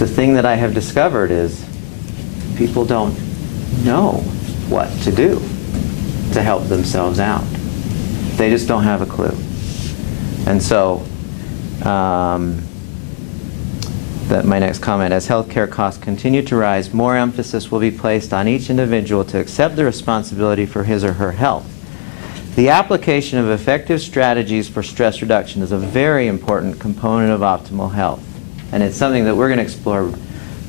the thing that I have discovered is people don't know what to do to help themselves out. They just don't have a clue. And so, my next comment, as healthcare costs continue to rise, more emphasis will be placed on each individual to accept the responsibility for his or her health. The application of effective strategies for stress reduction is a very important component of optimal health. And it's something that we're going to explore.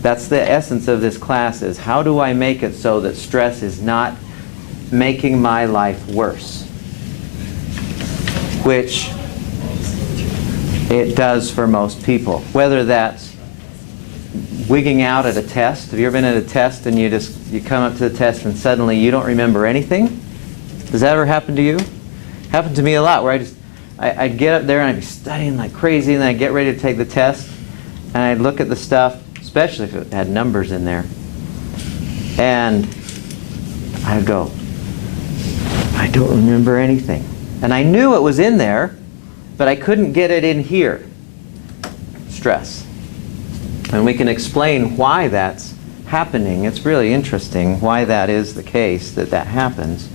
That's the essence of this class, is how do I make it so that stress is not making my life worse? Which it does for most people. Whether that's wigging out at a test. Have you ever been at a test and you come up to the test and suddenly you don't remember anything? Does that ever happen to you? Happened to me a lot, where I'd get up there and I'd be studying like crazy, and then I'd get ready to take the test and I'd look at the stuff, especially if it had numbers in there, and I'd go, I don't remember anything. And I knew it was in there, but I couldn't get it in here. Stress. And we can explain why that's happening. It's really interesting why that is the case, that happens.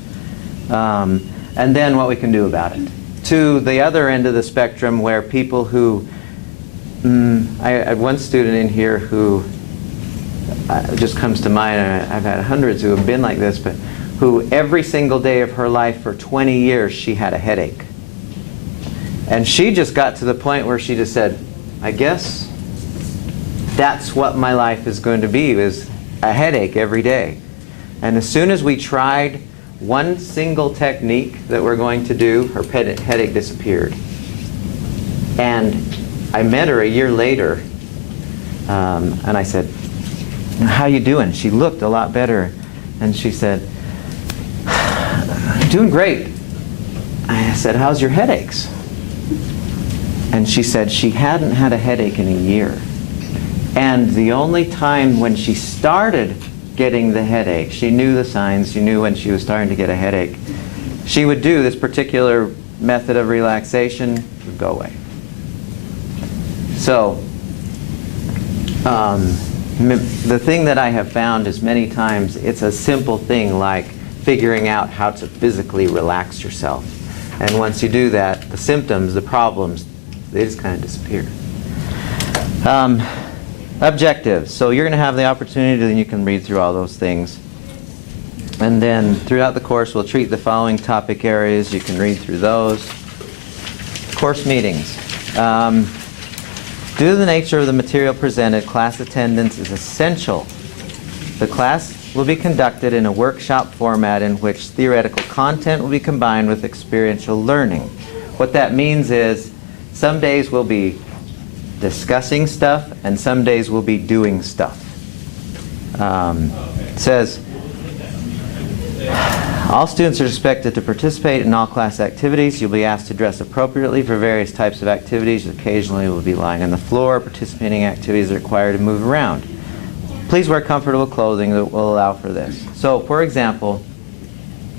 And then what we can do about it. To the other end of the spectrum, where people who, I had one student in here who just comes to mind, and I've had hundreds who have been like this, but who every single day of her life for 20 years she had a headache. And she just got to the point where she just said, I guess that's what my life is going to be, is a headache every day. And as soon as we tried one single technique that we're going to do, her headache disappeared. And I met her a year later, and I said, how you doing? She looked a lot better. And she said, I'm doing great. I said, how's your headaches? And she said she hadn't had a headache in a year. And the only time when she started getting the headache, she knew the signs, she knew when she was starting to get a headache, she would do this particular method of relaxation, it would go away. So, the thing that I have found is many times it's a simple thing like figuring out how to physically relax yourself. And once you do that, the symptoms, the problems, they just kind of disappear. Objectives. So you're going to have the opportunity, and you can read through all those things. And then throughout the course, we'll treat the following topic areas. You can read through those. Course meetings. Due to the nature of the material presented, class attendance is essential. The class will be conducted in a workshop format in which theoretical content will be combined with experiential learning. What that means is some days we'll be discussing stuff, and some days we'll be doing stuff. It says, all students are expected to participate in all class activities. You'll be asked to dress appropriately for various types of activities. Occasionally we'll be lying on the floor. Participating in activities are required to move around. Please wear comfortable clothing that will allow for this. So, for example,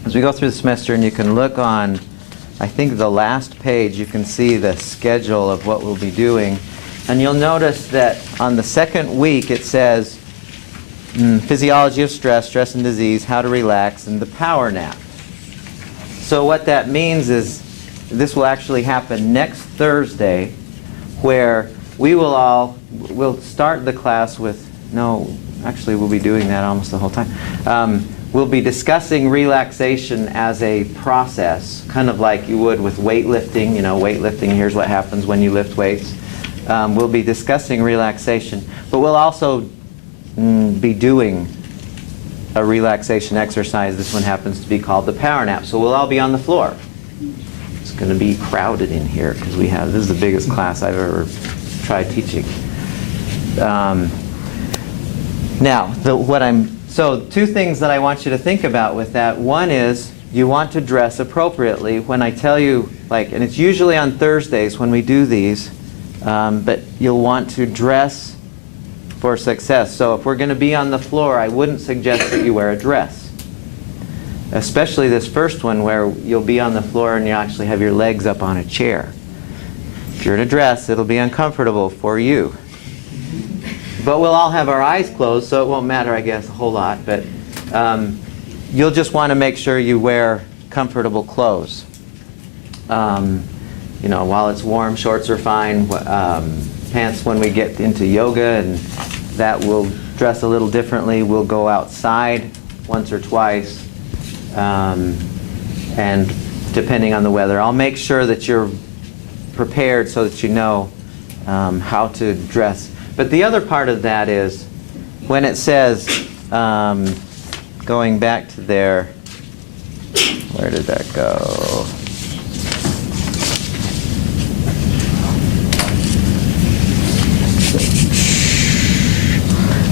as we go through the semester, and you can look on, I think the last page, you can see the schedule of what we'll be doing. And you'll notice that on the second week it says physiology of stress, stress and disease, how to relax, and the power nap. So what that means is this will actually happen next Thursday, where we'll start the class with, no, actually we'll be doing that almost the whole time. We'll be discussing relaxation as a process, kind of like you would with weightlifting. You know, weightlifting, here's what happens when you lift weights. We'll be discussing relaxation, but we'll also be doing a relaxation exercise. This one happens to be called the power nap. So we'll all be on the floor. It's going to be crowded in here because this is the biggest class I've ever tried teaching. So two things that I want you to think about with that. One is you want to dress appropriately. When I tell you, and it's usually on Thursdays when we do these, but you'll want to dress for success. So if we're going to be on the floor, I wouldn't suggest that you wear a dress. Especially this first one where you'll be on the floor and you actually have your legs up on a chair. If you're in a dress, it'll be uncomfortable for you. but we'll all have our eyes closed, so it won't matter, I guess, a whole lot. But you'll just want to make sure you wear comfortable clothes. You know, while it's warm, shorts are fine. Pants when we get into yoga, and that will dress a little differently. We'll go outside once or twice, and depending on the weather. I'll make sure that you're prepared so that you know how to dress. But the other part of that is when it says, going back to there, where did that go?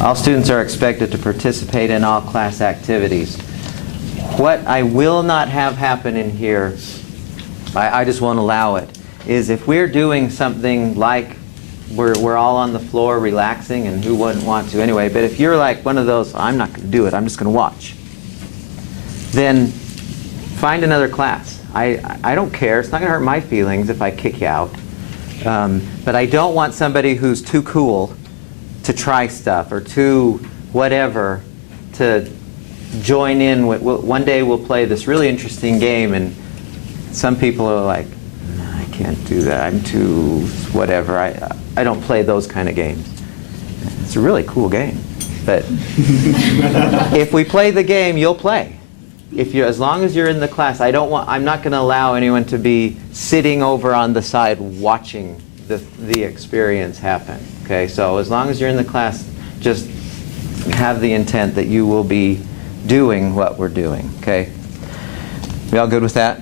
All students are expected to participate in all class activities. What I will not have happen in here, I just won't allow it, is if we're doing something like we're all on the floor relaxing, and who wouldn't want to anyway, but if you're like one of those, I'm not going to do it, I'm just going to watch, then find another class. I don't care. It's not going to hurt my feelings if I kick you out. But I don't want somebody who's too cool to try stuff or too whatever to join in with. One day we'll play this really interesting game, and some people are like, I can't do that, I'm too whatever. I don't play those kind of games. It's a really cool game, but if we play the game, you'll play. As long as you're in the class, I'm not going to allow anyone to be sitting over on the side watching the experience happen. Okay, so as long as you're in the class, just have the intent that you will be doing what we're doing. Okay, we all good with that?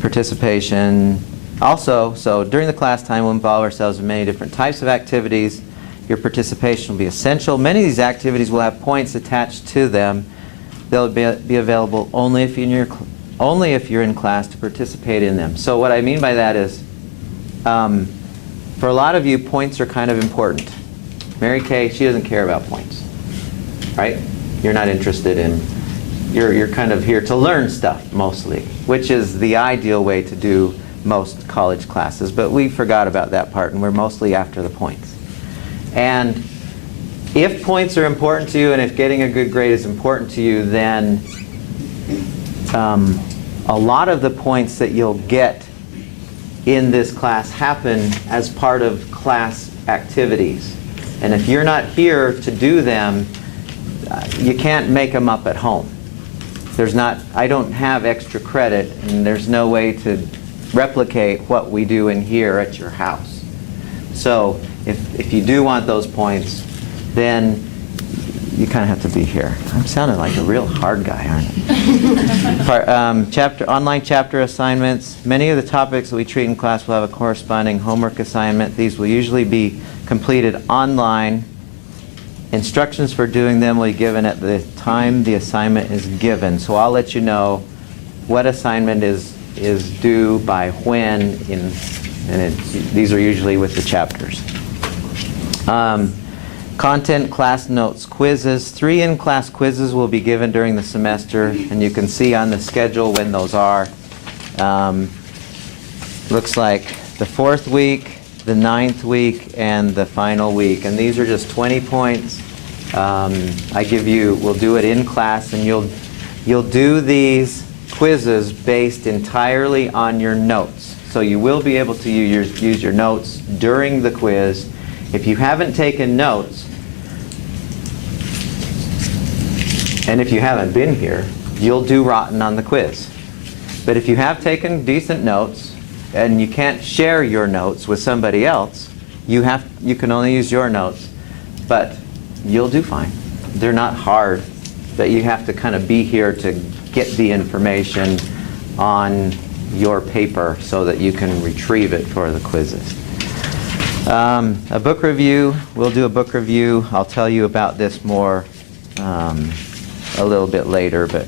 Participation. Also, so during the class time, we'll involve ourselves in many different types of activities. Your participation will be essential. Many of these activities will have points attached to them. They'll be available only if you're in class to participate in them. So what I mean by that is, for a lot of you, points are kind of important. Mary Kay, she doesn't care about points, right? You're not interested in, you're kind of here to learn stuff mostly, which is the ideal way to do most college classes, but we forgot about that part, and we're mostly after the points. And if points are important to you, and if getting a good grade is important to you, then a lot of the points that you'll get in this class happen as part of class activities. And if you're not here to do them, you can't make them up at home. I don't have extra credit, and there's no way to replicate what we do in here at your house. So if you do want those points, then you kind of have to be here. I'm sounding like a real hard guy, aren't I? Online chapter assignments. Many of the topics that we treat in class will have a corresponding homework assignment. These will usually be completed online. Instructions for doing them will be given at the time the assignment is given. So I'll let you know what assignment is due by when, these are usually with the chapters. Content, class notes, quizzes. 3 in-class quizzes will be given during the semester, and you can see on the schedule when those are. Looks like the 4th week, the 9th week, and the final week. And these are just 20 points. We'll do it in class, and you'll do these quizzes based entirely on your notes. So you will be able to use your notes during the quiz. If you haven't taken notes, and if you haven't been here, you'll do rotten on the quiz. But if you have taken decent notes, and you can't share your notes with somebody else, you can only use your notes, but you'll do fine. They're not hard, but you have to kind of be here to get the information on your paper so that you can retrieve it for the quizzes. A book review. We'll do a book review. I'll tell you about this more a little bit later, but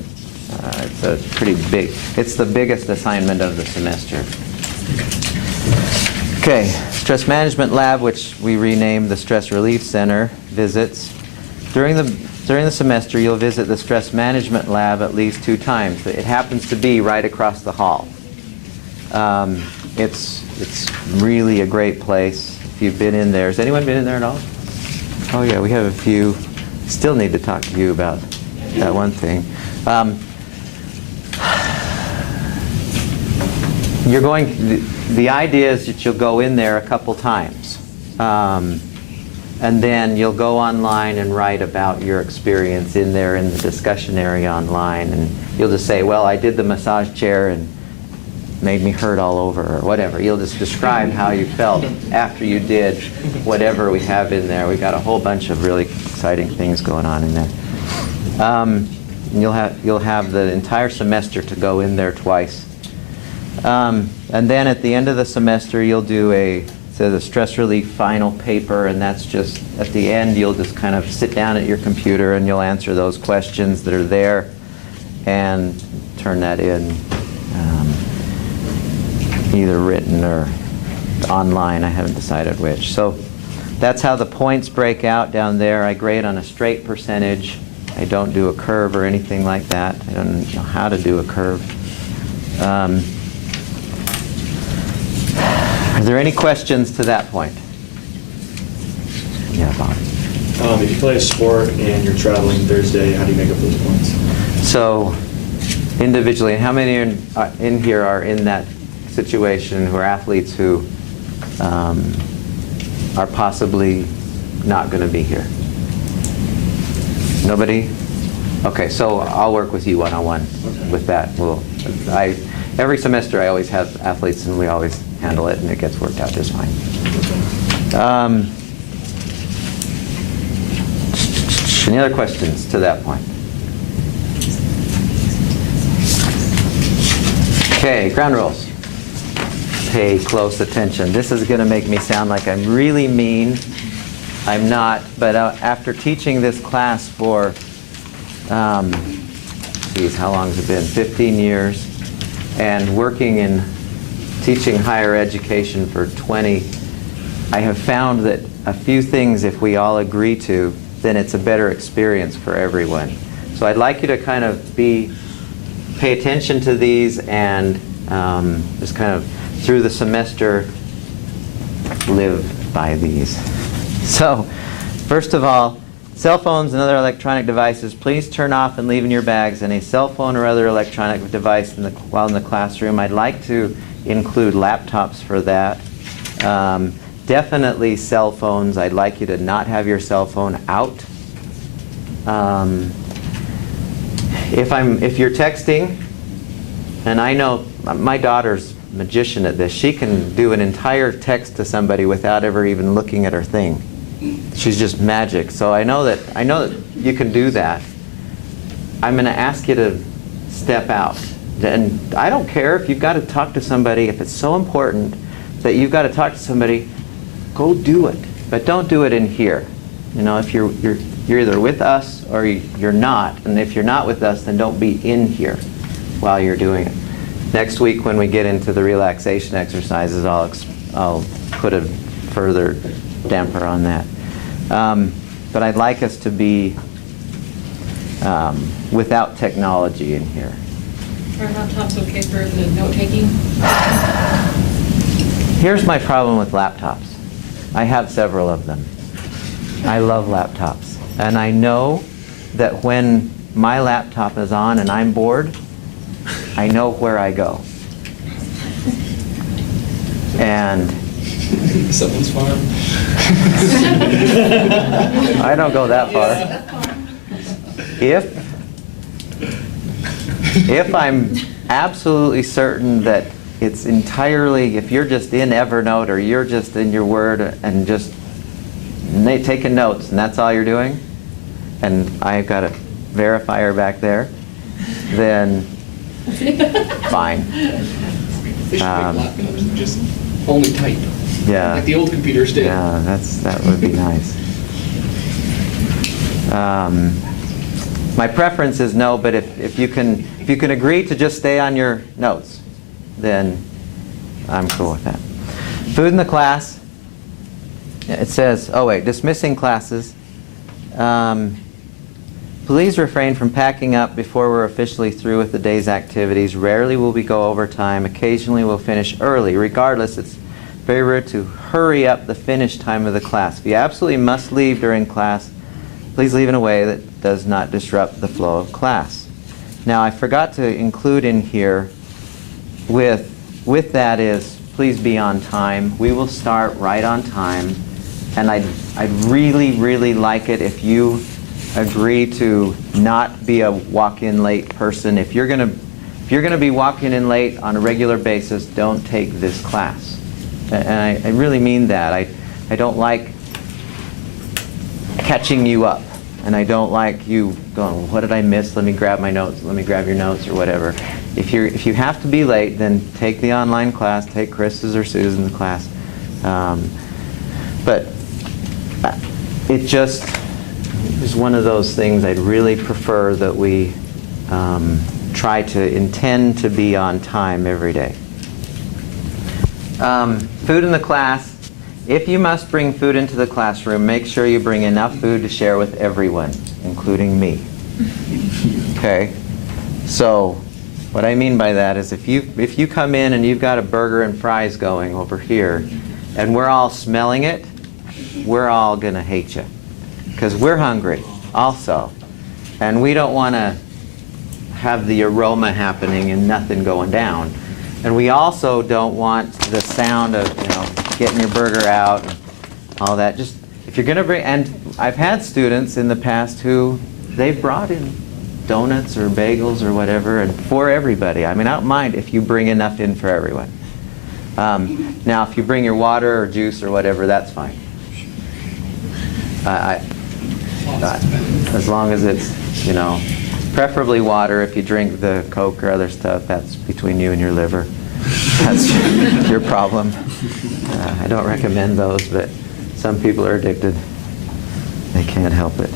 it's a pretty big, it's the biggest assignment of the semester. Okay, Stress Management Lab, which we renamed the Stress Relief Center, visits. During the semester, you'll visit the Stress Management Lab at least 2 times. It happens to be right across the hall. It's really a great place. if you've been in there. Has anyone been in there at all? Oh yeah, we have a few. Still need to talk to you about that one thing. You're going. The idea is that you'll go in there a couple times, and then you'll go online and write about your experience in there in the discussion area online, and you'll just say, "Well, I did the massage chair and made me hurt all over," or whatever. You'll just describe how you felt after you did whatever we have in there. We've got a whole bunch of really exciting things going on in there. And you'll have the entire semester to go in there twice. And then at the end of the semester, you'll do a stress relief final paper, and that's just at the end. You'll just kind of sit down at your computer and you'll answer those questions that are there and turn that in. Either written or online. I haven't decided which. So that's how the points break out down there. I grade on a straight percentage. I don't do a curve or anything like that. I don't know how to do a curve. Are there any questions to that point? Yeah, Bob. If you play a sport and you're traveling Thursday, how do you make up those points? So individually, how many in here are in that situation who are athletes who are possibly not going to be here? Nobody? Okay, so I'll work with you one-on-one with that. Every semester I always have athletes and we always handle it and it gets worked out just fine. Any other questions to that point? Okay, ground rules. Pay close attention. This is going to make me sound like I'm really mean. I'm not, but after teaching this class for, how long has it been? 15 years, and working in teaching higher education for 20, I have found that a few things, if we all agree to, then it's a better experience for everyone. So I'd like you to kind of pay attention to these and just kind of through the semester live by these. So first of all, cell phones and other electronic devices, please turn off and leave in your bags any cell phone or other electronic device while in the classroom. I'd like to include laptops for that. Definitely cell phones. I'd like you to not have your cell phone out. If you're texting, and I know my daughter's a magician at this, she can do an entire text to somebody without ever even looking at her thing. She's just magic. So I know that you can do that. I'm going to ask you to step out. And I don't care if you've got to talk to somebody, if it's so important that you've got to talk to somebody, go do it. But don't do it in here. You know, if you're either with us or you're not. And if you're not with us, then don't be in here while you're doing it. Next week when we get into the relaxation exercises, I'll put a further damper on that. But I'd like us to be without technology in here. Are laptops okay for the note-taking? Here's my problem with laptops. I have several of them. I love laptops. And I know that when my laptop is on and I'm bored, I know where I go. And Someone's farm. I don't go that far. If I'm absolutely certain that it's entirely, if you're just in Evernote or you're just in your Word and just taking notes and that's all you're doing, and I've got a verifier back there, then fine. They should make laptops and just only type. Yeah. Like the old computers did. Yeah, that would be nice. My preference is no, but if you can agree to just stay on your notes, then I'm cool with that. Food in the class. It says, dismissing classes. Please refrain from packing up before we're officially through with the day's activities. Rarely will we go overtime. Occasionally we'll finish early. Regardless, it's very rare to hurry up the finish time of the class. If you absolutely must leave during class, please leave in a way that does not disrupt the flow of class. Now, I forgot to include in here with that is, please be on time. We will start right on time. And I'd really, really like it if you agree to not be a walk-in late person. If you're gonna be walking in late on a regular basis, don't take this class. And I really mean that. I don't like catching you up. And I don't like you going, what did I miss? Let me grab my notes. Let me grab your notes or whatever. If you have to be late, then take the online class. Take Chris's or Susan's class. But it just is one of those things I'd really prefer that we try to intend to be on time every day. Food in the class. If you must bring food into the classroom, make sure you bring enough food to share with everyone, including me. Okay? So, what I mean by that is if you come in and you've got a burger and fries going over here, and we're all smelling it, we're all going to hate you. Because we're hungry also. And we don't want to have the aroma happening and nothing going down. And we also don't want the sound of, getting your burger out and all that. Just, if you're going to bring, and I've had students in the past who, they've brought in donuts or bagels or whatever, and for everybody. I mean, I don't mind if you bring enough in for everyone. Now, if you bring your water or juice or whatever, that's fine. As long as it's, preferably water. If you drink the Coke or other stuff, that's between you and your liver. That's your problem. I don't recommend those, but some people are addicted. They can't help it.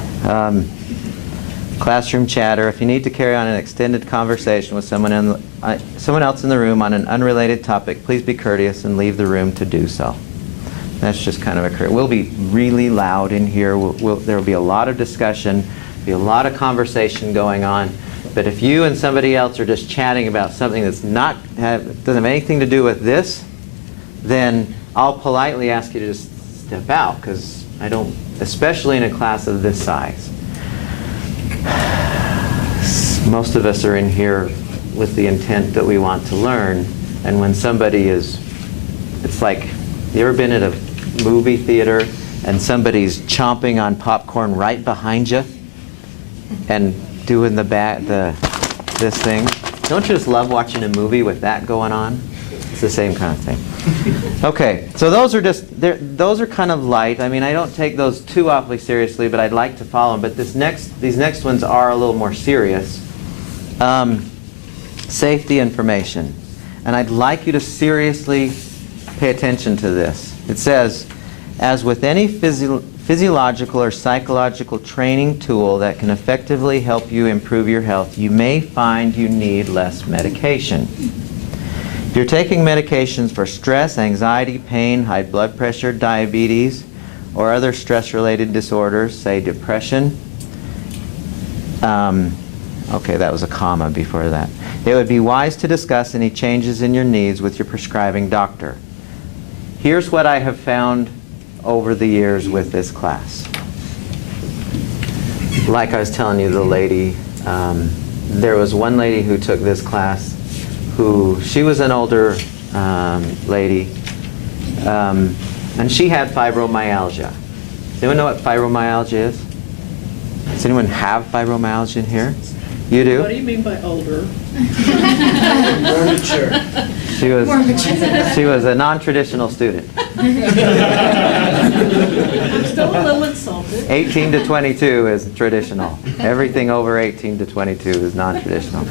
Classroom chatter. If you need to carry on an extended conversation with someone else in the room on an unrelated topic, please be courteous and leave the room to do so. That's just kind of a we'll be really loud in here. There will be a lot of discussion, be a lot of conversation going on. But if you and somebody else are just chatting about something that's doesn't have anything to do with this, then I'll politely ask you to just step out, because I don't, especially in a class of this size. Most of us are in here with the intent that we want to learn, and when somebody is, it's like, you ever been at a movie theater and somebody's chomping on popcorn right behind you and doing this thing? Don't you just love watching a movie with that going on? It's the same kind of thing. Okay, so those are kind of light. I mean, I don't take those too awfully seriously, but I'd like to follow them. But these next ones are a little more serious. Safety information. And I'd like you to seriously pay attention to this. It says, as with any physiological or psychological training tool that can effectively help you improve your health, you may find you need less medication. If you're taking medications for stress, anxiety, pain, high blood pressure, diabetes, or other stress-related disorders, say depression, okay, that was a comma before that. It would be wise to discuss any changes in your needs with your prescribing doctor. Here's what I have found over the years with this class. Like I was telling you, the lady, there was one lady who took this class she was an older lady, and she had fibromyalgia. Does anyone know what fibromyalgia is? Does anyone have fibromyalgia in here? You do? What do you mean by older? More mature. She was a non-traditional student. I'm still a little insulted. 18 to 22 is traditional. Everything over 18 to 22 is non-traditional.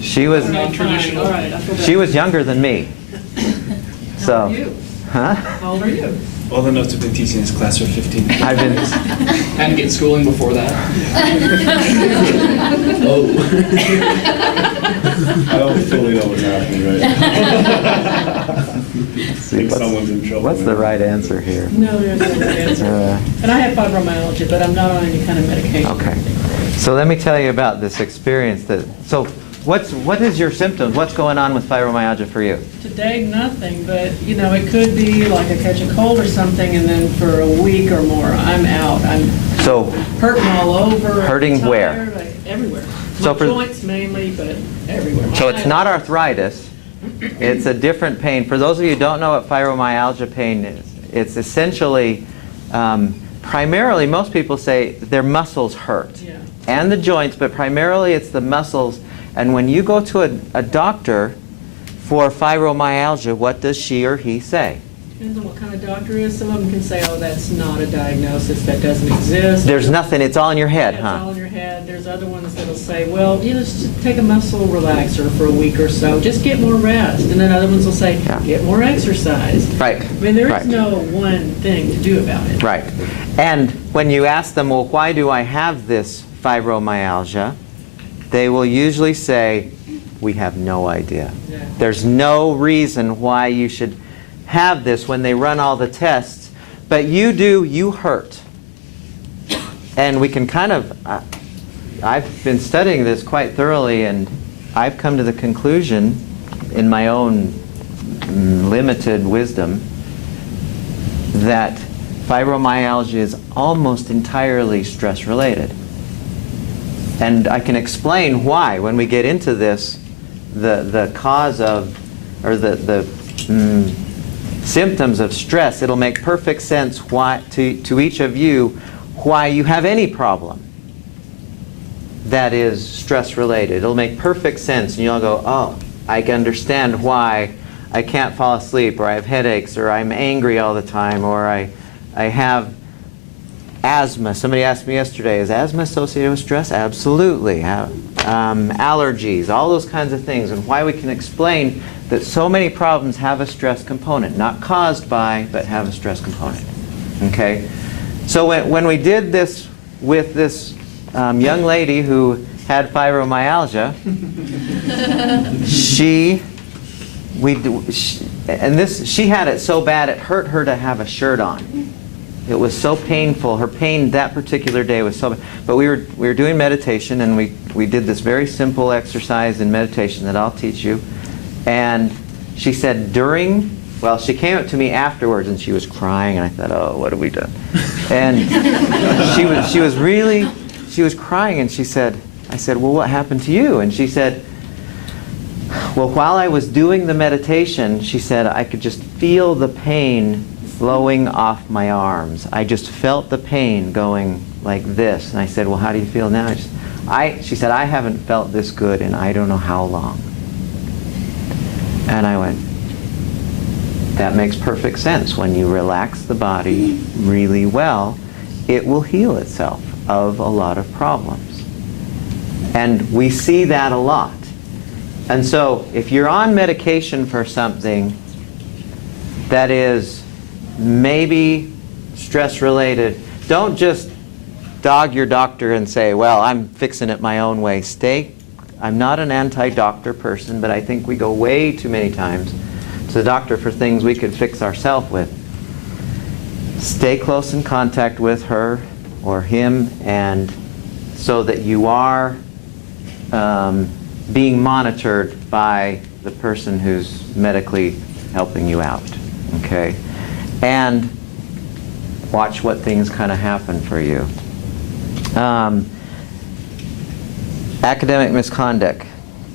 She was Non-traditional. All right, I feel better. she was younger than me. How old are you? Huh? How old are you? All the notes have been teaching this class for 15 years. I've been Had to get schooling before that. Oh. I don't fully know what's happening right now. think someone's in trouble. What's the right answer here? No, there's no right answer. And I have fibromyalgia, but I'm not on any kind of medication. Okay. So let me tell you about this experience. So what is your symptoms? What's going on with fibromyalgia for you? Today, nothing, but, you know, it could be like I catch a cold or something, and then for a week or more, I'm out. I'm So, hurting all over. Hurting tired, where? Everywhere. So My for- joints mainly, but everywhere. so it's not arthritis. It's a different pain. For those of you who don't know what fibromyalgia pain is, it's essentially, primarily, most people say their muscles hurt. Yeah. And the joints, but primarily it's the muscles. And when you go to a doctor for fibromyalgia, what does she or he say? Depends on what kind of doctor it is. Some of them can say, oh, that's not a diagnosis, that doesn't exist. There's nothing, it's all in your head, It's huh? all in your head. There's other ones that'll say, well, you know, just take a muscle relaxer for a week or so. Just get more rest. And then other ones will say, Yeah. get more exercise. Right. I mean, there Right. is no one thing to do about it. Right. And when you ask them, well, why do I have this fibromyalgia? They will usually say, we have no idea. Yeah. There's no reason why you should have this when they run all the tests, but you hurt. And we can kind of, I've been studying this quite thoroughly, and I've come to the conclusion, in my own limited wisdom, that fibromyalgia is almost entirely stress-related. And I can explain why when we get into this, the cause of, or the symptoms of stress. It'll make perfect sense why, to each of you, why you have any problem that is stress-related. It'll make perfect sense, and you'll go, oh, I can understand why I can't fall asleep, or I have headaches, or I'm angry all the time, or I have asthma. Somebody asked me yesterday, is asthma associated with stress? Absolutely. Allergies, all those kinds of things, and why we can explain that so many problems have a stress component, not caused by, but have a stress component. Okay? So when we did this with this young lady who had fibromyalgia, she had it so bad it hurt her to have a shirt on. It was so painful. Her pain that particular day was so bad. But we were doing meditation, and we did this very simple exercise in meditation that I'll teach you. And she said she came up to me afterwards, and she was crying, and I thought, oh, what have we done? And she was crying, and I said, well, what happened to you? And she said, well, while I was doing the meditation, she said, I could just feel the pain flowing off my arms. I just felt the pain going like this. And I said, well, how do you feel now? She said, I haven't felt this good in I don't know how long. And I went, that makes perfect sense. When you relax the body really well, it will heal itself of a lot of problems. And we see that a lot. And so if you're on medication for something that is maybe stress-related, don't just dog your doctor and say, well, I'm fixing it my own way. I'm not an anti-doctor person, but I think we go way too many times to the doctor for things we could fix ourselves with. Stay close in contact with her or him, and so that you are being monitored by the person who's medically helping you out. Okay? And watch what things kind of happen for you. Academic misconduct.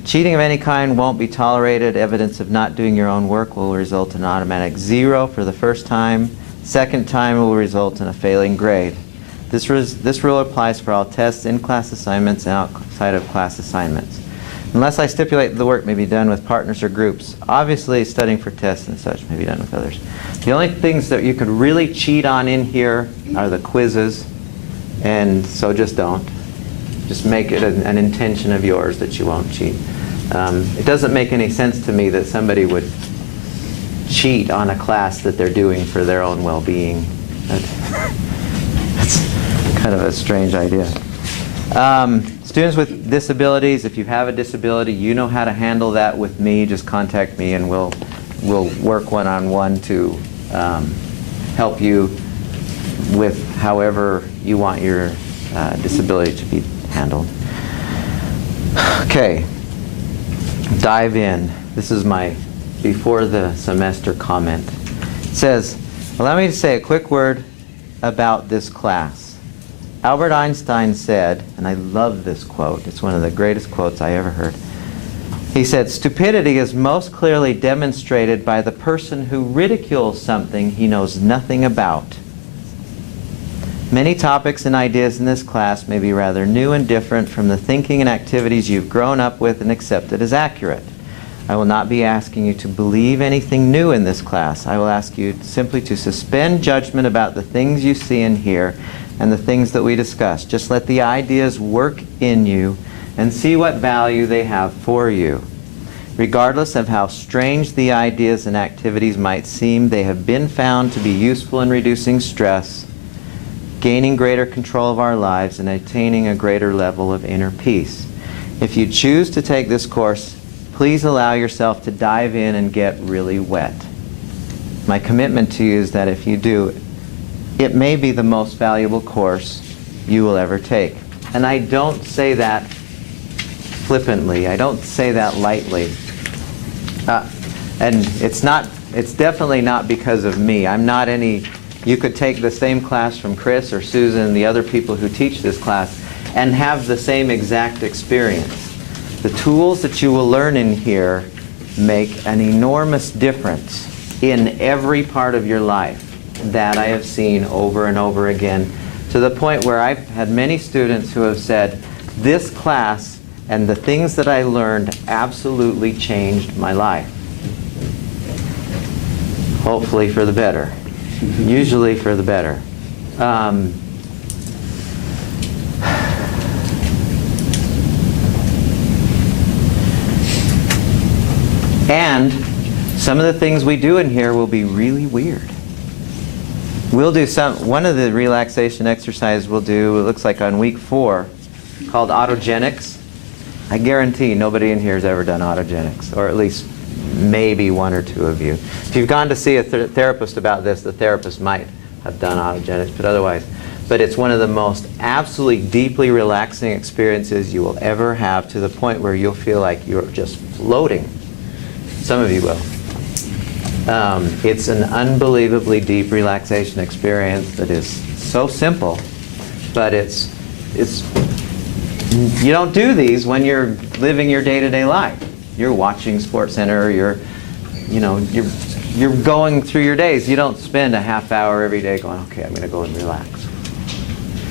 Cheating of any kind won't be tolerated. Evidence of not doing your own work will result in automatic 0 for the first time. Second time will result in a failing grade. This rule applies for all tests, in-class assignments, and outside of class assignments. Unless I stipulate the work may be done with partners or groups. Obviously, studying for tests and such may be done with others. The only things that you could really cheat on in here are the quizzes, and so just don't. Just make it an intention of yours that you won't cheat. It doesn't make any sense to me that somebody would cheat on a class that they're doing for their own well-being. That's kind of a strange idea. Students with disabilities, if you have a disability, you know how to handle that with me. Just contact me, and we'll work one-on-one to help you with however you want your disability to be handled. Okay. dive in. This is my before the semester comment. It says, allow me to say a quick word about this class. Albert Einstein said, and I love this quote, it's one of the greatest quotes I ever heard. He said, stupidity is most clearly demonstrated by the person who ridicules something he knows nothing about. Many topics and ideas in this class may be rather new and different from the thinking and activities you've grown up with and accepted as accurate. I will not be asking you to believe anything new in this class. I will ask you simply to suspend judgment about the things you see and hear and the things that we discuss. Just let the ideas work in you and see what value they have for you. Regardless of how strange the ideas and activities might seem, they have been found to be useful in reducing stress, gaining greater control of our lives, and attaining a greater level of inner peace. If you choose to take this course, please allow yourself to dive in and get really wet. My commitment to you is that if you do, it may be the most valuable course you will ever take. And I don't say that flippantly. I don't say that lightly. And it's definitely not because of me. I'm not any... You could take the same class from Chris or Susan and the other people who teach this class and have the same exact experience. The tools that you will learn in here make an enormous difference in every part of your life. That I have seen over and over again, to the point where I've had many students who have said, this class and the things that I learned absolutely changed my life. Hopefully for the better. Usually for the better. And some of the things we do in here will be really weird. We'll do one of the relaxation exercises we'll do, it looks like on week 4, called autogenics. I guarantee nobody in here has ever done autogenics, or at least maybe one or two of you. If you've gone to see a therapist about this, the therapist might have done autogenics, but it's one of the most absolutely deeply relaxing experiences you will ever have, to the point where you'll feel like you're just floating. Some of you will. It's an unbelievably deep relaxation experience that is so simple, but it's you don't do these when you're living your day-to-day life. You're watching SportsCenter, you're going through your days. You don't spend a half hour every day going, okay, I'm going to go and relax.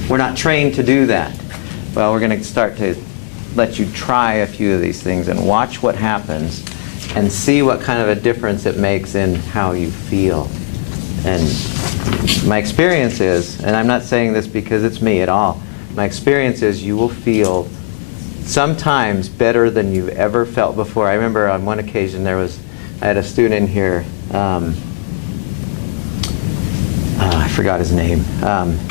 We're not trained to do that. Well, we're going to start to let you try a few of these things and watch what happens and see what kind of a difference it makes in how you feel. And my experience is, and I'm not saying this because it's me at all, my experience is you will feel sometimes better than you've ever felt before. I remember on one occasion I had a student in here, I forgot his name.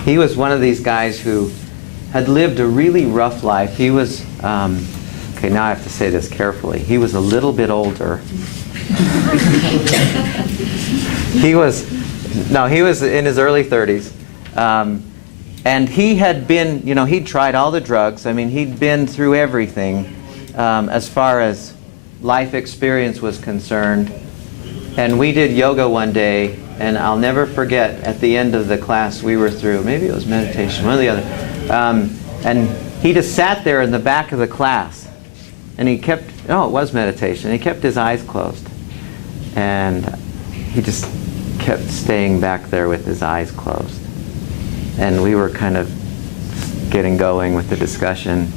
He was one of these guys who had lived a really rough life. He was, okay, now I have to say this carefully. He was a little bit older. He was in his early 30s. And he had been, he'd tried all the drugs. I mean, he'd been through everything as far as life experience was concerned. And we did yoga one day, and I'll never forget, at the end of the class we were through, maybe it was meditation, one or the other, and he just sat there in the back of the class, and it was meditation. He kept his eyes closed, and he just kept staying back there with his eyes closed. And we were kind of getting going with the discussion,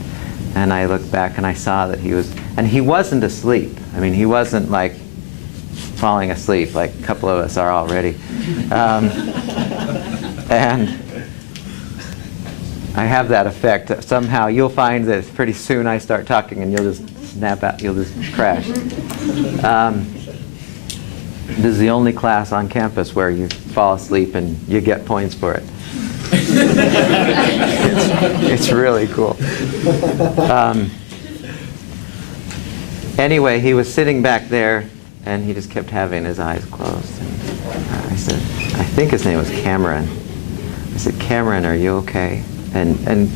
and I looked back and I saw that he wasn't asleep. I mean, he wasn't like falling asleep like a couple of us are already. And I have that effect. Somehow you'll find that pretty soon I start talking and you'll just snap out, you'll just crash. This is the only class on campus where you fall asleep and you get points for it. It's really cool. Anyway, he was sitting back there, and he just kept having his eyes closed. And I said, I think his name was Cameron. I said, Cameron, are you okay? And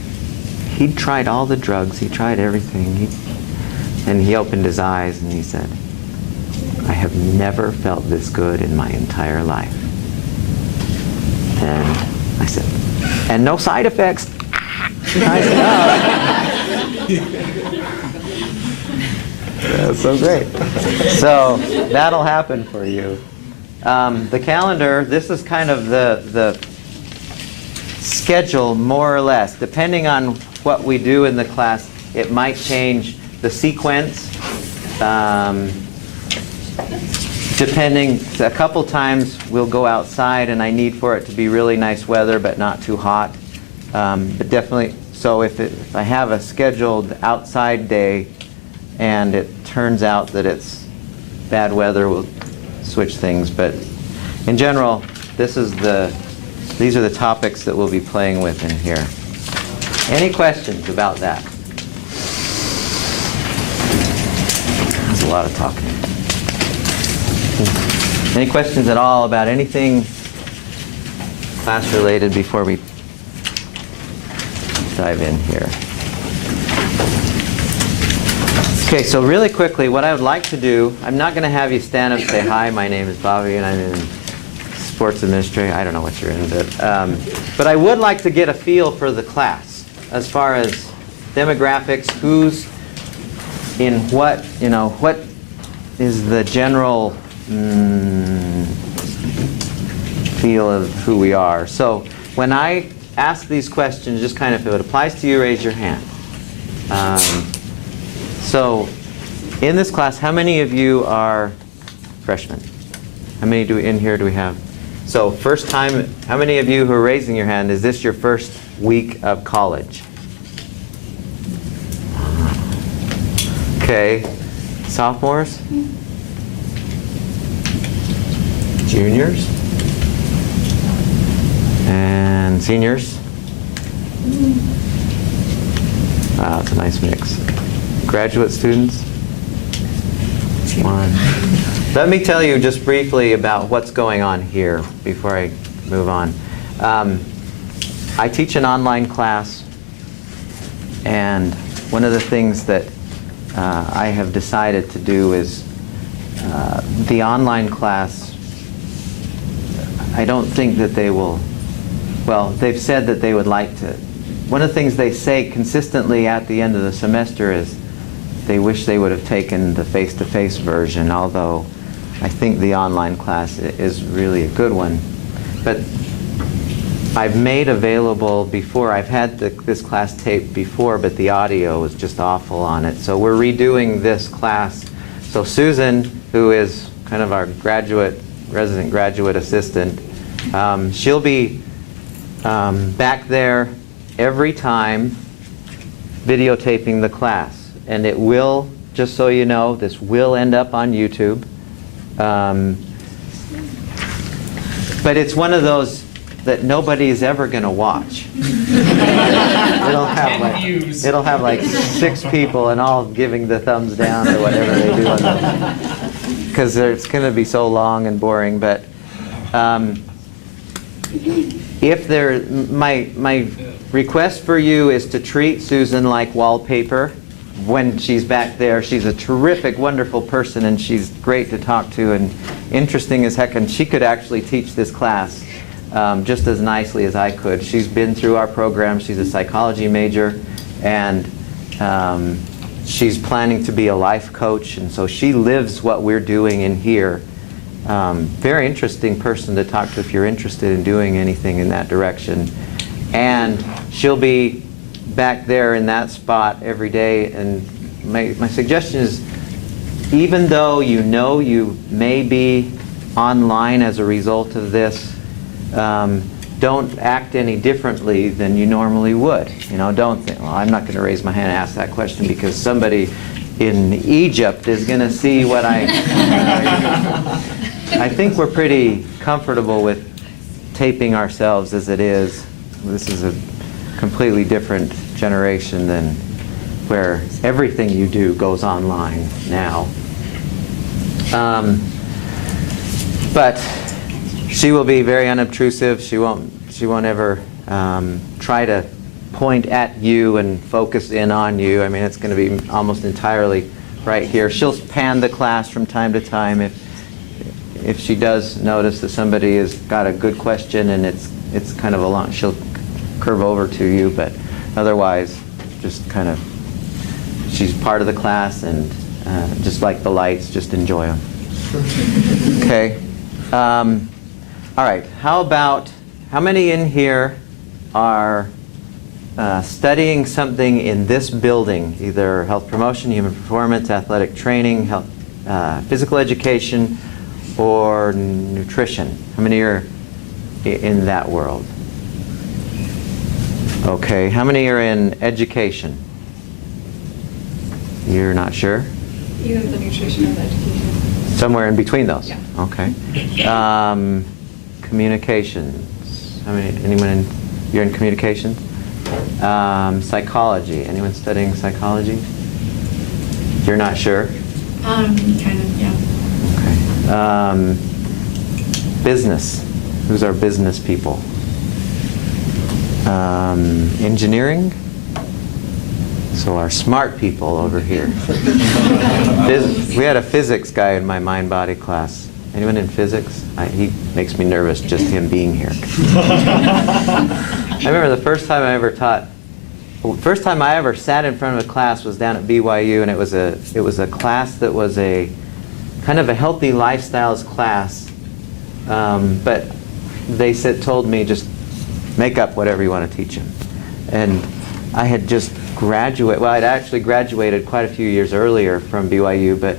he'd tried all the drugs. He tried everything. And he opened his eyes and he said, I have never felt this good in my entire life. And I said, and no side effects. I said, that's so great. So that'll happen for you. The calendar, this is kind of the schedule, more or less. Depending on what we do in the class, it might change the sequence. Depending, a couple times we'll go outside and I need for it to be really nice weather but not too hot. But definitely, so if I have a scheduled outside day and it turns out that it's bad weather, we'll switch things. But in general, these are the topics that we'll be playing with in here. Any questions about that? That's a lot of talking. Any questions at all about anything class related before we dive in here? Okay, so really quickly, what I would like to do, I'm not going to have you stand up and say, hi, my name is Bobby and I'm in sports administration. I don't know what you're in, but I would like to get a feel for the class as far as demographics, who's in what, what is the general feel of who we are. So when I ask these questions, just kind of, if it applies to you, raise your hand. So in this class, how many of you are freshmen? How many in here do we have? So first time, how many of you who are raising your hand, is this your first week of college? Okay. Sophomores? Juniors? And seniors? Wow, it's a nice mix. Graduate students? One. Let me tell you just briefly about what's going on here before I move on. I teach an online class, and one of the things that I have decided to do is the online class, I don't think that they will, well, they've said that they would like to. One of the things they say consistently at the end of the semester is they wish they would have taken the face-to-face version, although I think the online class is really a good one. But I've made available before, I've had this class taped before, but the audio was just awful on it. So we're redoing this class. So Susan, who is kind of our resident graduate assistant, she'll be back there every time videotaping the class. And it will, just so you know, this will end up on YouTube. But it's one of those that nobody is ever going to watch. It'll have like 6 people and all giving the thumbs down or whatever they do on the, because it's going to be so long and boring. But if there, my request for you is to treat Susan like wallpaper when she's back there. She's a terrific, wonderful person, and she's great to talk to and interesting as heck. And she could actually teach this class just as nicely as I could. She's been through our program. She's a psychology major, and she's planning to be a life coach, and so she lives what we're doing in here. Very interesting person to talk to if you're interested in doing anything in that direction. And she'll be back there in that spot every day. And my suggestion is, even though you know you may be online as a result of this, don't act any differently than you normally would. Don't think, well, I'm not going to raise my hand and ask that question because somebody in Egypt is going to see what I think we're pretty comfortable with taping ourselves as it is. This is a completely different generation than where everything you do goes online now. But she will be very unobtrusive. She won't ever try to point at you and focus in on you. I mean, it's going to be almost entirely right here. She'll pan the class from time to time if she does notice that somebody has got a good question and it's kind of a long, she'll curve over to you, but otherwise just kind of, she's part of the class, and just like the lights, just enjoy them. Okay. All right. How many in here are studying something in this building, either health promotion, human performance, athletic training, health, physical education, or nutrition? How many are in that world? Okay. How many are in education? You're not sure? Either the nutrition or the education. Somewhere in between those? Yeah. Okay. Communications. How many? Anyone you're in communications? Psychology. Anyone studying psychology? You're not sure? Kind of, yeah. Okay. Business. Who's our business people? Engineering? So our smart people over here. We had a physics guy in my mind-body class. Anyone in physics? He makes me nervous, just him being here. I remember the first time I ever sat in front of a class was down at BYU, and it was a class that was a kind of a healthy lifestyles class. But they told me just make up whatever you want to teach them. And I had just I'd actually graduated quite a few years earlier from BYU, but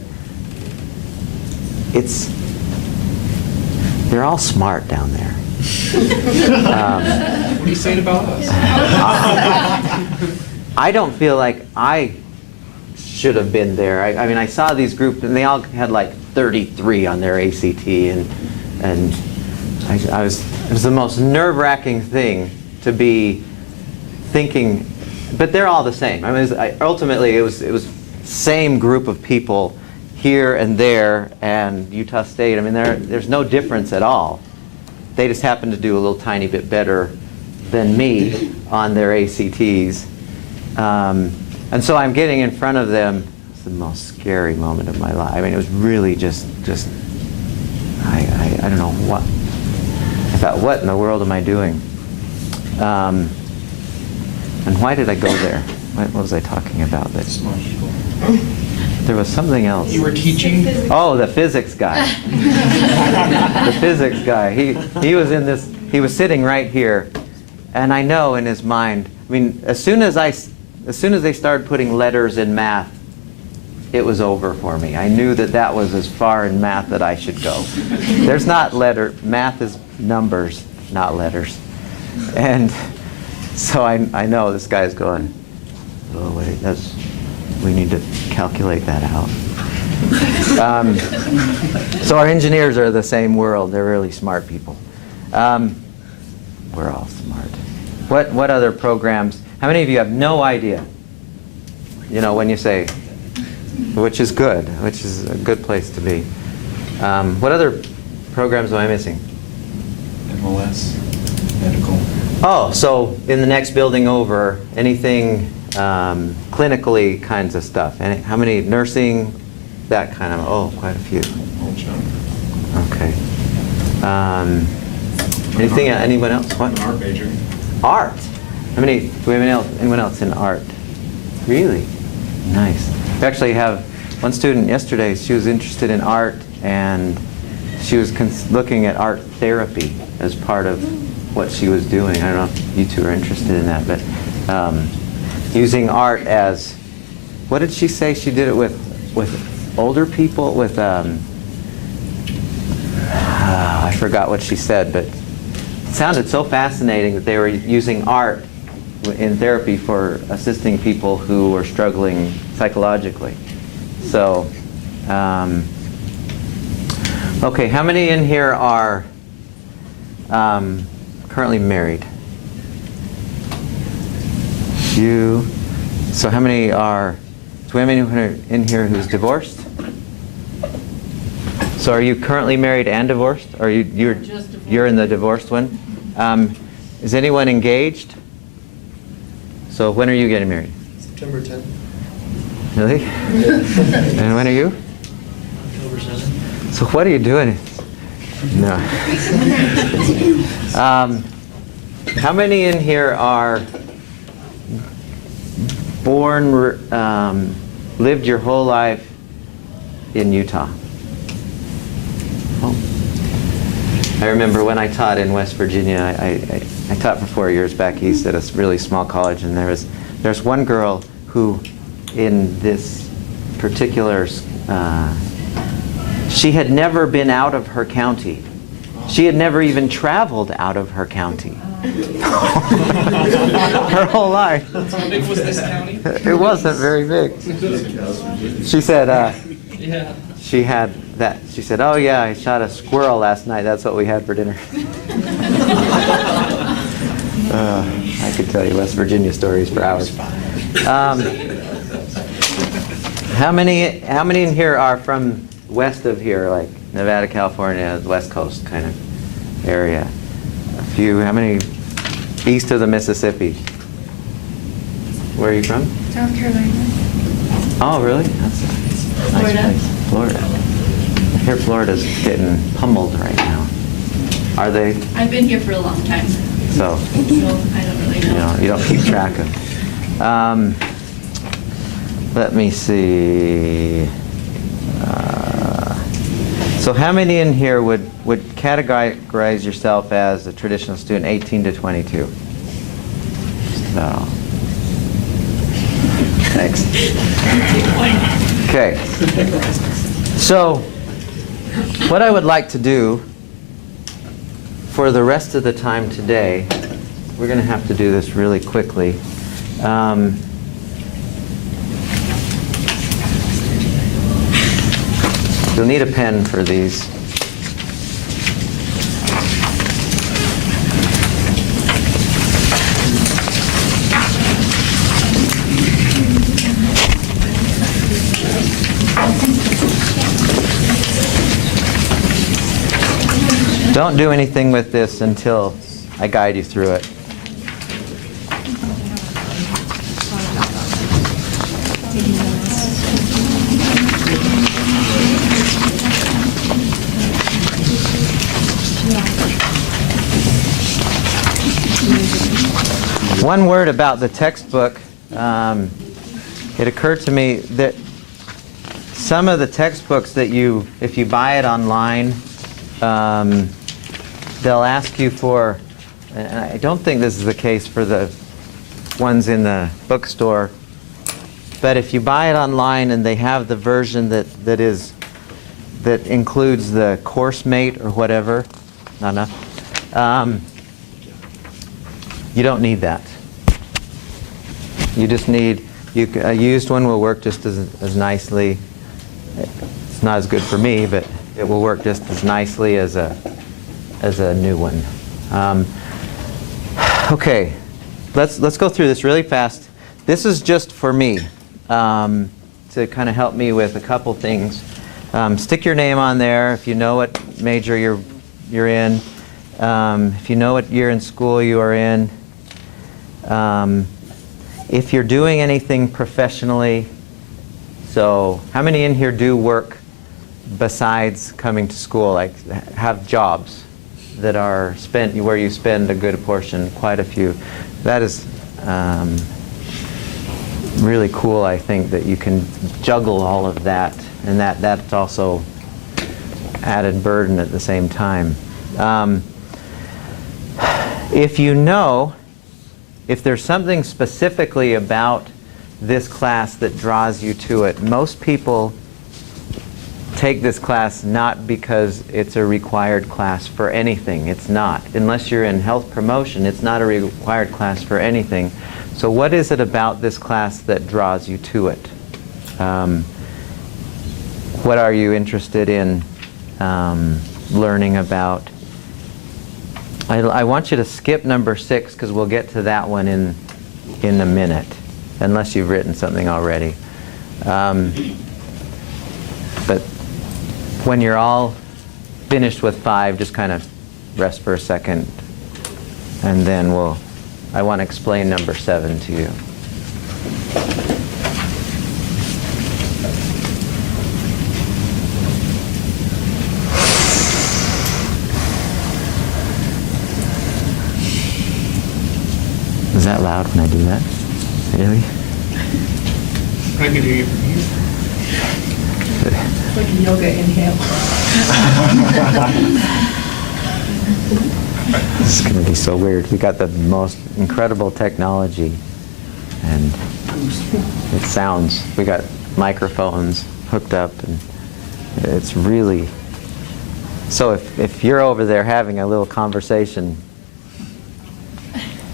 they're all smart down there. What are you saying about us? I don't feel like I should have been there. I mean, I saw these groups, and they all had like 33 on their ACT, and it was the most nerve-wracking thing to be thinking. But they're all the same. I mean, ultimately, it was same group of people here and there, and Utah State. I mean, there's no difference at all. They just happen to do a little tiny bit better than me on their ACTs. And so I'm getting in front of them. It's the most scary moment of my life. I mean, it was really just I don't know what. I thought, what in the world am I doing? And why did I go there? What was I talking about? Smart people. There was something else. You were teaching? Oh, the physics guy. The physics guy. He was in this. He was sitting right here, and I know in his mind. I mean, as soon as they started putting letters in math, it was over for me. I knew that was as far in math that I should go. There's not math is numbers, not letters, and. So I know this guy's going, oh wait, we need to calculate that out. So our engineers are the same world. They're really smart people. We're all smart. What other programs? How many of you have no idea? You know, when you say, which is good, which is a good place to be. What other programs am I missing? MLS, medical. Oh, so in the next building over, anything clinically kinds of stuff. How many nursing, that kind of, quite a few. Whole chunk. Okay. Anyone else? What? An art major. Art. Do we have anyone else in art? Really? Nice. We actually have one student yesterday, she was interested in art, and she was looking at art therapy as part of what she was doing. I don't know if you two are interested in that, but using art as, what did she say? She did it with older people, with I forgot what she said, but it sounded so fascinating that they were using art in therapy for assisting people who were struggling psychologically. So, okay, how many in here are currently married? You. So how many do we have anyone in here who's divorced? So are you currently married and divorced? Or you're in the divorced one? Is anyone engaged? So when are you getting married? September 10th. Really? And when are you? October 7th. So what are you doing? No. How many in here are born, lived your whole life in Utah? Oh. I remember when I taught in West Virginia, I taught for 4 years back east at a really small college, and there's one girl who, in this particular, she had never been out of her county. She had never even traveled out of her county. Her whole life. How big was this county? It wasn't very big. She said, Yeah. she had that. She said, "Oh yeah, I shot a squirrel last night. That's what we had for dinner." I could tell you West Virginia stories for hours. How many in here are from west of here, like Nevada, California, West Coast kind of area? A few. How many east of the Mississippi? Where are you from? South Carolina. Oh, really? That's a nice Florida. place. Florida. I hear Florida's getting pummeled right now. Are they? I've been here for a long time, So, so I don't really know. you don't keep track of. Let me see. So how many in here would categorize yourself as a traditional student, 18 to 22? So, thanks. Okay. So, what I would like to do for the rest of the time today, we're going to have to do this really quickly. You'll need a pen for these. Don't do anything with this until I guide you through it. One word about the textbook. It occurred to me that some of the textbooks that if you buy it online, they'll ask you for, and I don't think this is the case for the ones in the bookstore, but if you buy it online and they have the version that includes the course mate or whatever, not enough, you don't need that. You just need, a used one will work just as nicely. It's not as good for me, but it will work just as nicely as a new one. Okay, let's go through this really fast. This is just for me to kind of help me with a couple things. Stick your name on there if you know what major you're in. If you know what year in school you are in. If you're doing anything professionally. So how many in here do work besides coming to school, like have jobs that are where you spend a good portion, quite a few? That is really cool, I think, that you can juggle all of that, and that's also added burden at the same time. If there's something specifically about this class that draws you to it, most people take this class not because it's a required class for anything. It's not. Unless you're in health promotion, it's not a required class for anything. So what is it about this class that draws you to it? What are you interested in learning about? I want you to skip number 6 because we'll get to that one in a minute, unless you've written something already. But when you're all finished with 5, just kind of rest for a second, and then I want to explain number 7 to you. Is that loud when I do that? Really? I can hear you from here. Like a yoga inhale. This is going to be so weird. We got the most incredible technology, and it sounds. We got microphones hooked up, and it's really. So if you're over there having a little conversation,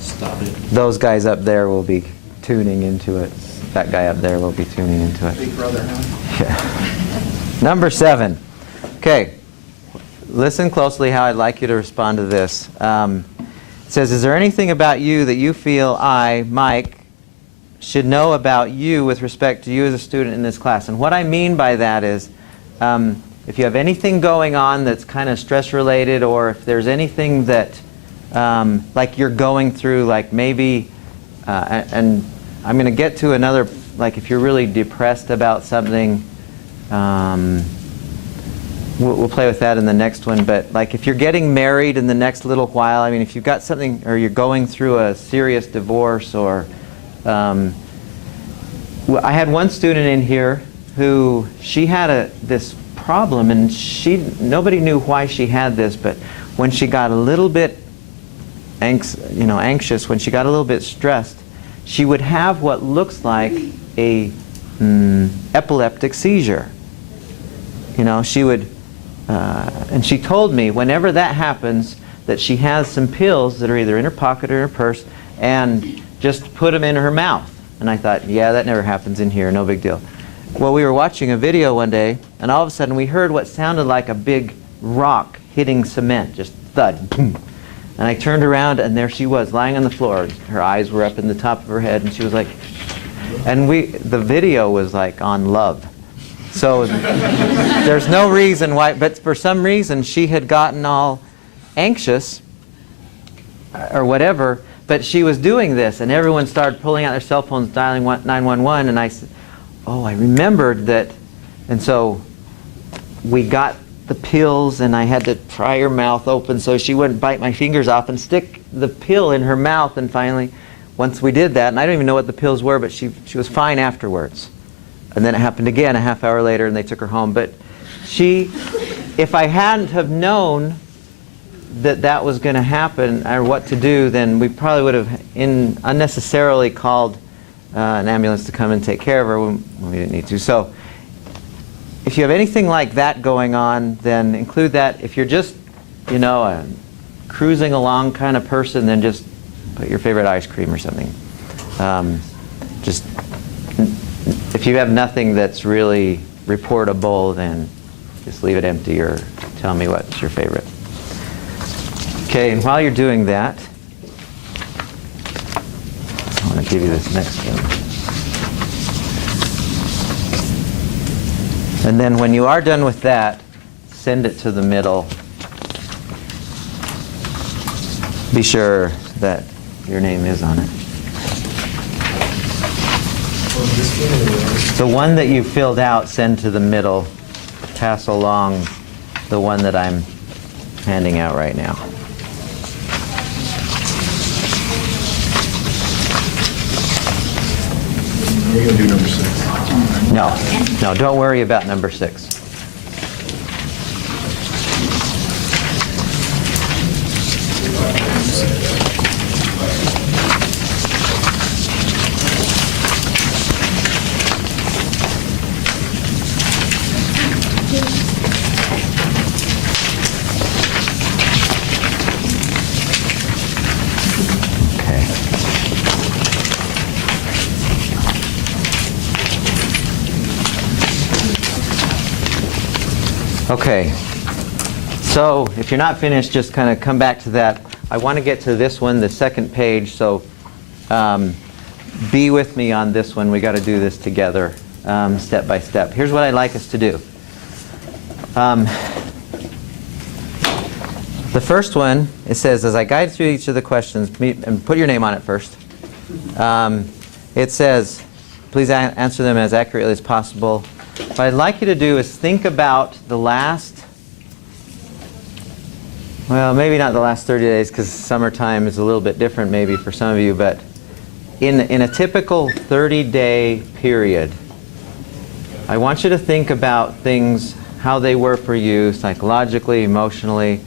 Stop it. those guys up there will be tuning into it. That guy up there will be tuning into it. Big brother, huh? Yeah. Number 7. Okay. Listen closely how I'd like you to respond to this. It says, is there anything about you that you feel I, Mike, should know about you with respect to you as a student in this class? And what I mean by that is, if you have anything going on that's kind of stress-related, or if there's anything that, like you're going through, like maybe, and I'm going to get to another, like if you're really depressed about something, we'll play with that in the next one, but like if you're getting married in the next little while, I mean, if you've got something, or you're going through a serious divorce, or, well, I had one student in here who, she had this problem, and nobody knew why she had this, but when she got a little bit anxious, when she got a little bit stressed, she would have what looks like a epileptic seizure. She would, and she told me whenever that happens that she has some pills that are either in her pocket or in her purse, and just put them in her mouth. And I thought, yeah, that never happens in here, no big deal. Well, we were watching a video one day, and all of a sudden we heard what sounded like a big rock hitting cement, just thud, boom. And I turned around, and there she was, lying on the floor. Her eyes were up in the top of her head, and she was like, and the video was like on love. So there's no reason why, but for some reason she had gotten all anxious or whatever, but she was doing this, and everyone started pulling out their cell phones, dialing 911, and I said, oh, I remembered that. And so we got the pills, and I had to pry her mouth open so she wouldn't bite my fingers off and stick the pill in her mouth. And finally, once we did that, and I don't even know what the pills were, but she was fine afterwards. And then it happened again a half hour later, and they took her home. But if I hadn't have known that was going to happen, or what to do, then we probably would have unnecessarily called an ambulance to come and take care of her when we didn't need to. So if you have anything like that going on, then include that. If you're just, a cruising along kind of person, then just put your favorite ice cream or something. If you have nothing that's really reportable, then just leave it empty, or tell me what's your favorite. Okay, and while you're doing that, I want to give you this next one. And then when you are done with that, send it to the middle. Be sure that your name is on it. The one that you filled out, send to the middle. Pass along the one that I'm handing out right now. We're going to do number 6. No, don't worry about number 6. Okay, so if you're not finished, just kind of come back to that. I want to get to this one, the second page, so be with me on this one. We got to do this together, step by step. Here's what I'd like us to do. The first one, it says, as I guide through each of the questions, and put your name on it first. It says, please answer them as accurately as possible. What I'd like you to do is think about the last, well, maybe not the last 30 days because summertime is a little bit different maybe for some of you, but in a typical 30-day period, I want you to think about things, how they were for you psychologically, emotionally,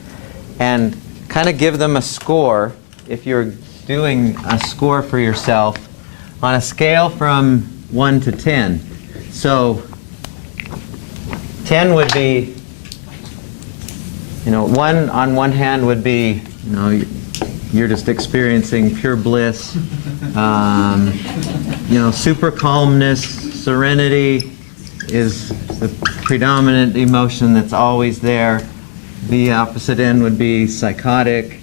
and kind of give them a score if you're doing a score for yourself on a scale from 1 to 10. So 10 would be, 1 on one hand would be, you're just experiencing pure bliss, super calmness, serenity is the predominant emotion that's always there. The opposite end would be psychotic,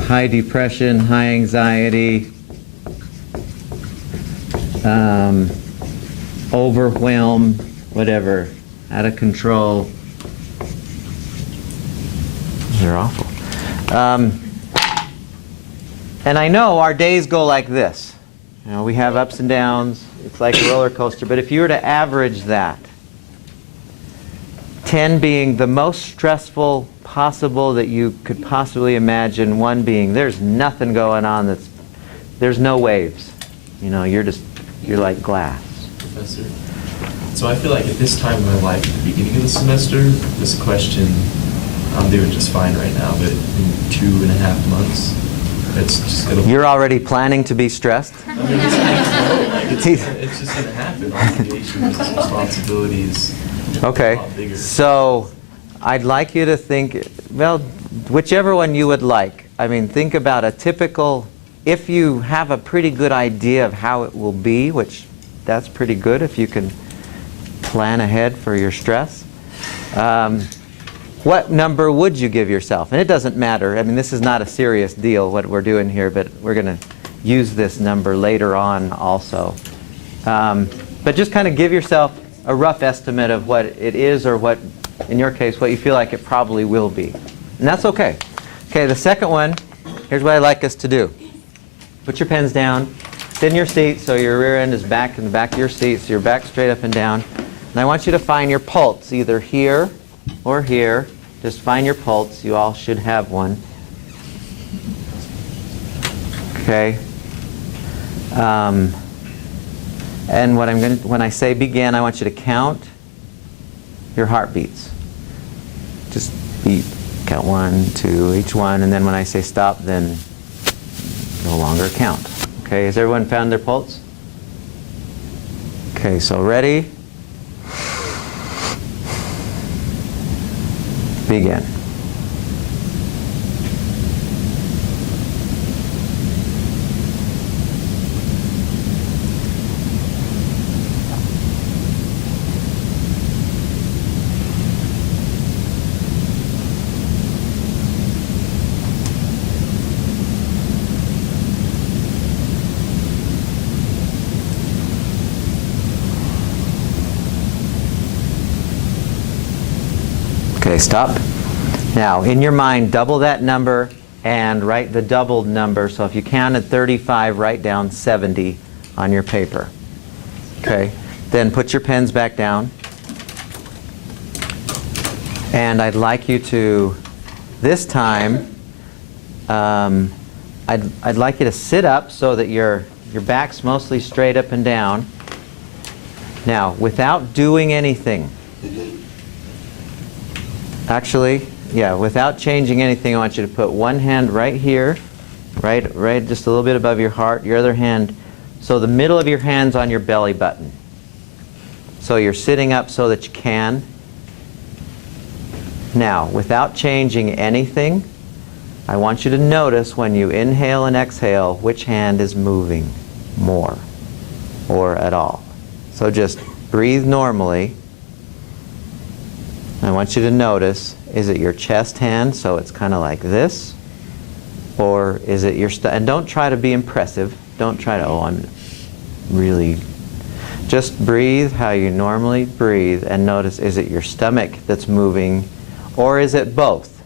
high depression, high anxiety, overwhelm, whatever, out of control. They're awful. And I know our days go like this. We have ups and downs. It's like a roller coaster. But if you were to average that, 10 being the most stressful possible that you could possibly imagine, 1 being there's nothing going on, there's no waves. You're like glass. Professor, so I feel like at this time in my life, at the beginning of the semester, this question, I'm doing just fine right now, but in 2.5 months, it's just going to... You're already planning to be stressed? It's just going to happen. Obligations, responsibilities. Okay, A lot bigger. so I'd like you to think, well, whichever one you would like. I mean, think about a typical, if you have a pretty good idea of how it will be, which that's pretty good if you can plan ahead for your stress. What number would you give yourself? And it doesn't matter. I mean, this is not a serious deal, what we're doing here, but we're going to use this number later on also. But just kind of give yourself a rough estimate of what it is, or what, in your case, what you feel like it probably will be. And that's okay. Okay, the second one, here's what I'd like us to do. Put your pens down. Sit in your seat so your rear end is back in the back of your seat, so you're back straight up and down. And I want you to find your pulse, either here or here. Just find your pulse. You all should have one. Okay. And when I say begin, I want you to count your heartbeats. Just beat, count 1, 2, each one, and then when I say stop, then no longer count. Okay, has everyone found their pulse? Okay, so ready? Begin. Okay, stop. Now, in your mind, double that number and write the doubled number. So if you counted 35, write down 70 on your paper. Okay, then put your pens back down. And I'd like you to, this time, I'd like you to sit up so that your back's mostly straight up and down. Now, without doing anything, actually, yeah, without changing anything, I want you to put one hand right here, right just a little bit above your heart, your other hand, so the middle of your hand's on your belly button. So you're sitting up so that you can. Now, without changing anything, I want you to notice when you inhale and exhale which hand is moving more or at all. So just breathe normally. I want you to notice, is it your chest hand, so it's kind of like this? Or is it your and don't try to be impressive. Don't try to, I'm really... Just breathe how you normally breathe and notice, is it your stomach that's moving, or is it both?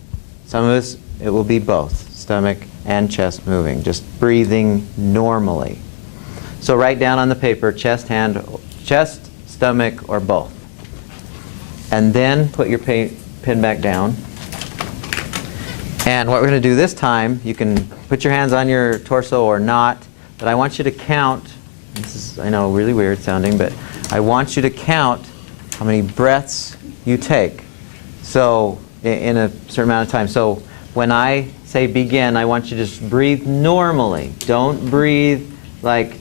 Some of us, it will be both, stomach and chest moving, just breathing normally. So write down on the paper, chest, hand, chest, stomach, or both. And then put your pin back down. And what we're going to do this time, you can put your hands on your torso or not, but I want you to count. This is, I know, really weird sounding, but I want you to count how many breaths you take. So in a certain amount of time. So when I say begin, I want you to just breathe normally. Don't breathe like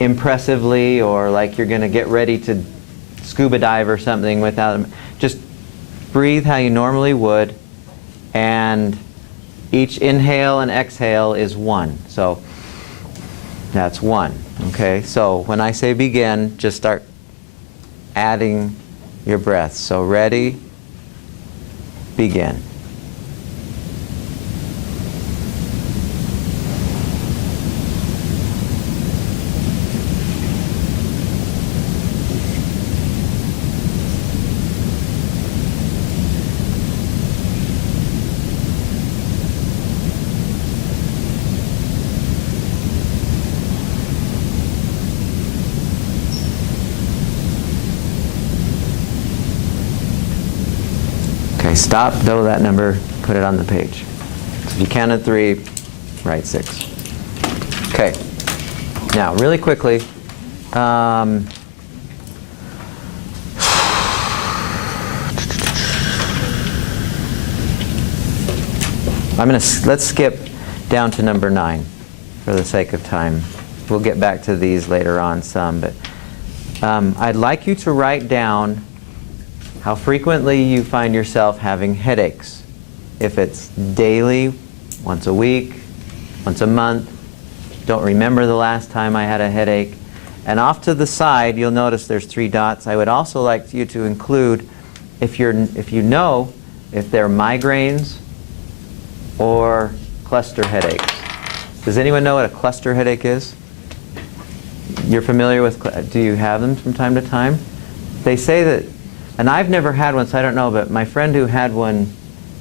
impressively or like you're going to get ready to scuba dive or something without. Just breathe how you normally would, and each inhale and exhale is 1. So that's 1. Okay, so when I say begin, just start adding your breaths. So ready, begin. Okay, stop, double that number, put it on the page. So if you count at 3, write 6. Okay, now really quickly, I'm going to, let's skip down to number 9 for the sake of time. We'll get back to these later on some, but I'd like you to write down how frequently you find yourself having headaches. If it's daily, once a week, once a month, don't remember the last time I had a headache. And off to the side, you'll notice there's 3 dots. I would also like you to include if you know if they're migraines or cluster headaches. Does anyone know what a cluster headache is? You're familiar with, do you have them from time to time? They say that, and I've never had one, so I don't know, but my friend who had one,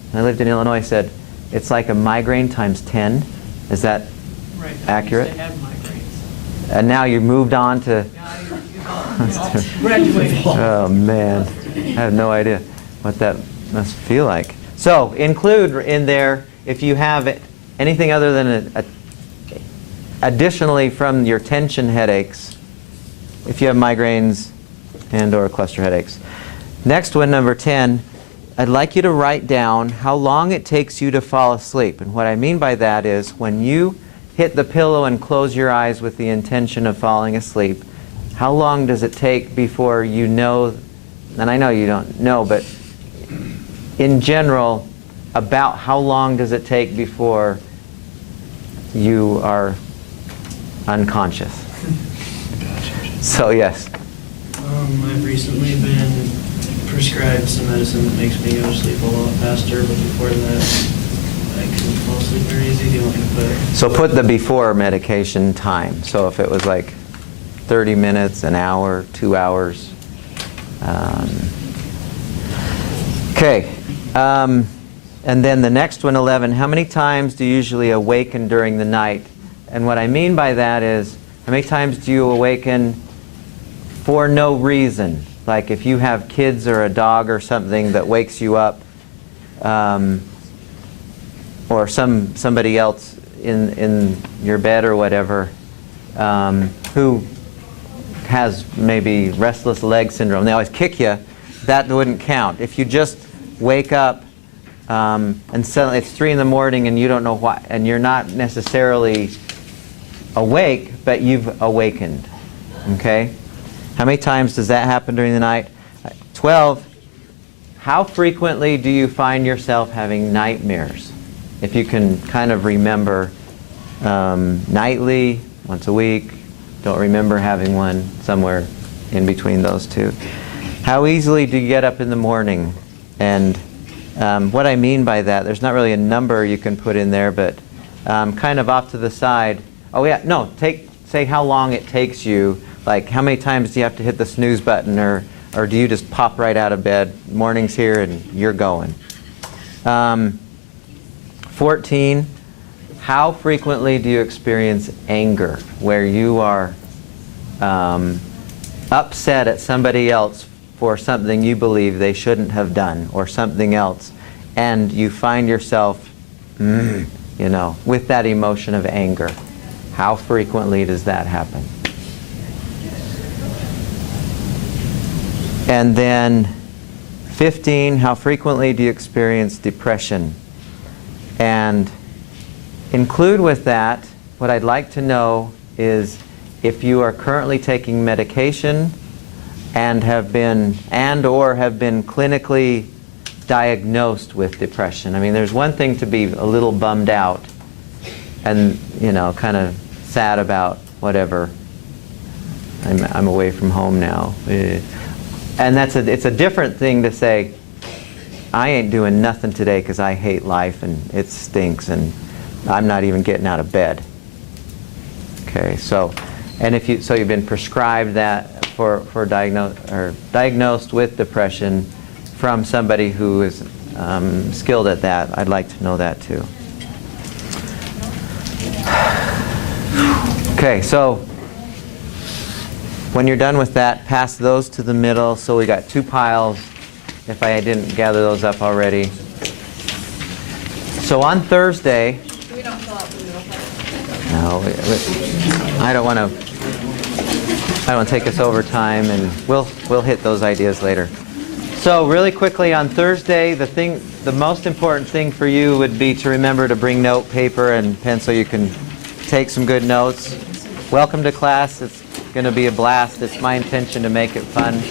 when I lived in Illinois, said it's like a migraine times 10. Is that Right. accurate? I used to have migraines. And now you moved on to... Graduated. Oh man, I have no idea what that must feel like. So include in there, if you have anything other than additionally from your tension headaches, if you have migraines and or cluster headaches. Next one, number 10, I'd like you to write down how long it takes you to fall asleep. And what I mean by that is when you hit the pillow and close your eyes with the intention of falling asleep, how long does it take before you know, and I know you don't know, but in general, about how long does it take before you are unconscious? So yes. I've recently been prescribed some medicine that makes me go to sleep a lot faster, but before that, I couldn't fall asleep very easy. Do you want me to put? So put the before medication time. So if it was like 30 minutes, an hour, 2 hours. Okay. And then the next one, 11, how many times do you usually awaken during the night? And what I mean by that is, how many times do you awaken for no reason? Like if you have kids or a dog or something that wakes you up, or somebody else in your bed or whatever, who has maybe restless leg syndrome. They always kick you. That wouldn't count. If you just wake up and suddenly it's 3 in the morning and you don't know why, and you're not necessarily awake, but you've awakened. Okay? How many times does that happen during the night? 12. How frequently do you find yourself having nightmares? If you can kind of remember nightly, once a week, don't remember having one, somewhere in between those two. How easily do you get up in the morning? And what I mean by that, there's not really a number you can put in there, but kind of off to the side. Oh yeah, no, say how long it takes you, like how many times do you have to hit the snooze button, or do you just pop right out of bed, morning's here and you're going. 14, how frequently do you experience anger, where you are upset at somebody else for something you believe they shouldn't have done or something else, and you find yourself, with that emotion of anger. How frequently does that happen? And then 15, how frequently do you experience depression? And include with that, what I'd like to know is if you are currently taking medication and or have been clinically diagnosed with depression. I mean, there's one thing to be a little bummed out and, kind of sad about whatever. I'm away from home now. And it's a different thing to say, I ain't doing nothing today because I hate life and it stinks and I'm not even getting out of bed. Okay, so you've been prescribed that for diagnosed with depression from somebody who is skilled at that. I'd like to know that too. Okay, so when you're done with that, pass those to the middle. So we got 2 piles, if I didn't gather those up already. So on Thursday, We don't fill out the middle part. no, I don't want to take us over time, and we'll hit those ideas later. So really quickly on Thursday, the most important thing for you would be to remember to bring note paper and pen so you can take some good notes. Welcome to class. It's going to be a blast. It's my intention to make it fun.